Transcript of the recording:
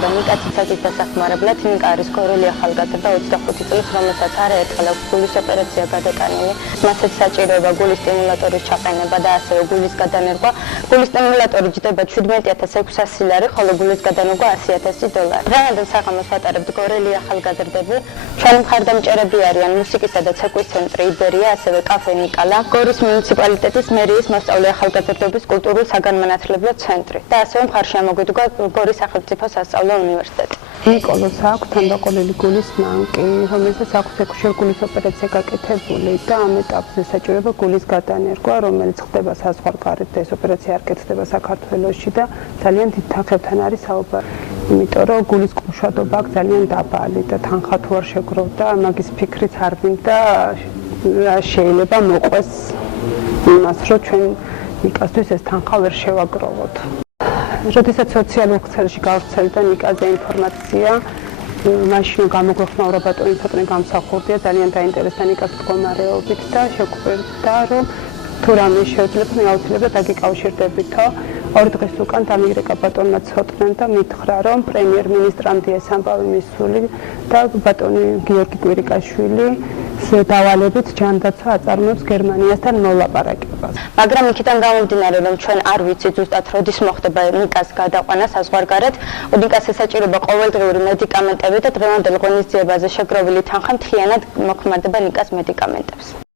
ეხება ნიკას ცისაკის დასახმარებლად. ნიკა არის გორელი ახალგაზრდა 25 წლის, რომელსაც არაერთხელ აქვს გულის ოპერაცია გადატანილი. მასაც საჭიროება გულის სტიმულატორის ჩაყენება და ასევე გულის გადანერგვა. გულის სტიმულატორი ჯდება 17,600 ლარი, ხოლო გულის გადანერგვა 100,000 დოლარი. დღევანდელ საღამოს ვატარებთ გორელი ახალგაზრდები. ჩვენი მხარდამჭერები არიან მუსიკისა და ცეკვის ცენტრი იბერია, ასევე კაფე ნიკალა, გორის მუნიციპალიტეტის მერიის მოსწავლე ახალგაზრდობის კულტურულ საგანმანათლებლო ცენტრი და ასევე მხარში ამოგვიდგა გორის სახელმწიფო სასწავლო უნივერსიტეტი. ნიკოლოს აქვს თანდაყოლილი გულის მანკი, რომელსაც აქვს 6 ხშირ გულის ოპერაცია გაკეთებული და ამ ეტაპზე საჭიროება გულის გადანერგვა, რომელიც ხდება საზღვარგარეთ და ეს ოპერაცია არ კეთდება საქართველოში და ძალიან დიდ თანხებთან არის საუბარი. იმიტომ რომ გულის კუმშვადობა აქვს ძალიან დაბალი და თანხა თუ არ შეგროვდა, მაგის ფიქრიც არ მინდა შეიძლება მოყვეს იმას, რომ ჩვენ ნიკასთვის ეს თანხა ვერ შევაგროვოთ. როდესაც სოციალურ ქსელში გავრცელდა ნიკაზე ინფორმაცია, მაშინ გამოგვეხმაურა ბატონი ცოტნე გამსახურდია, ძალიან დაინტერესდა ნიკას მდგომარეობით და შეგვერდა, რომ თუ რამე შეუძლება, აუცილებლად დაგიკავშირდებითო. 2 დღეს უკან დამიგრეკა ბატონმა ცოტნემ და მითხრა, რომ პრემიერ-მინისტრამდე ეს ამბავი მისული და ბატონი გიორგი კვირიკაშვილი დავალებით ჯანდაცვა აწარმოებს გერმანიასთან მოლაპარაკებას. მაგრამ იქიდან გამომდინარე, რომ ჩვენ არ ვიცით ზუსტად როდის მოხდება ნიკას გადაყვანა საზღვარგარეთ, ნიკას ესაჭიროება ყოველდღიური მედიკამენტები და დღევანდელ ღონისძიებაზე შეგროვილი თანხა მთლიანად მოხმარდება ნიკას მედიკამენტებს.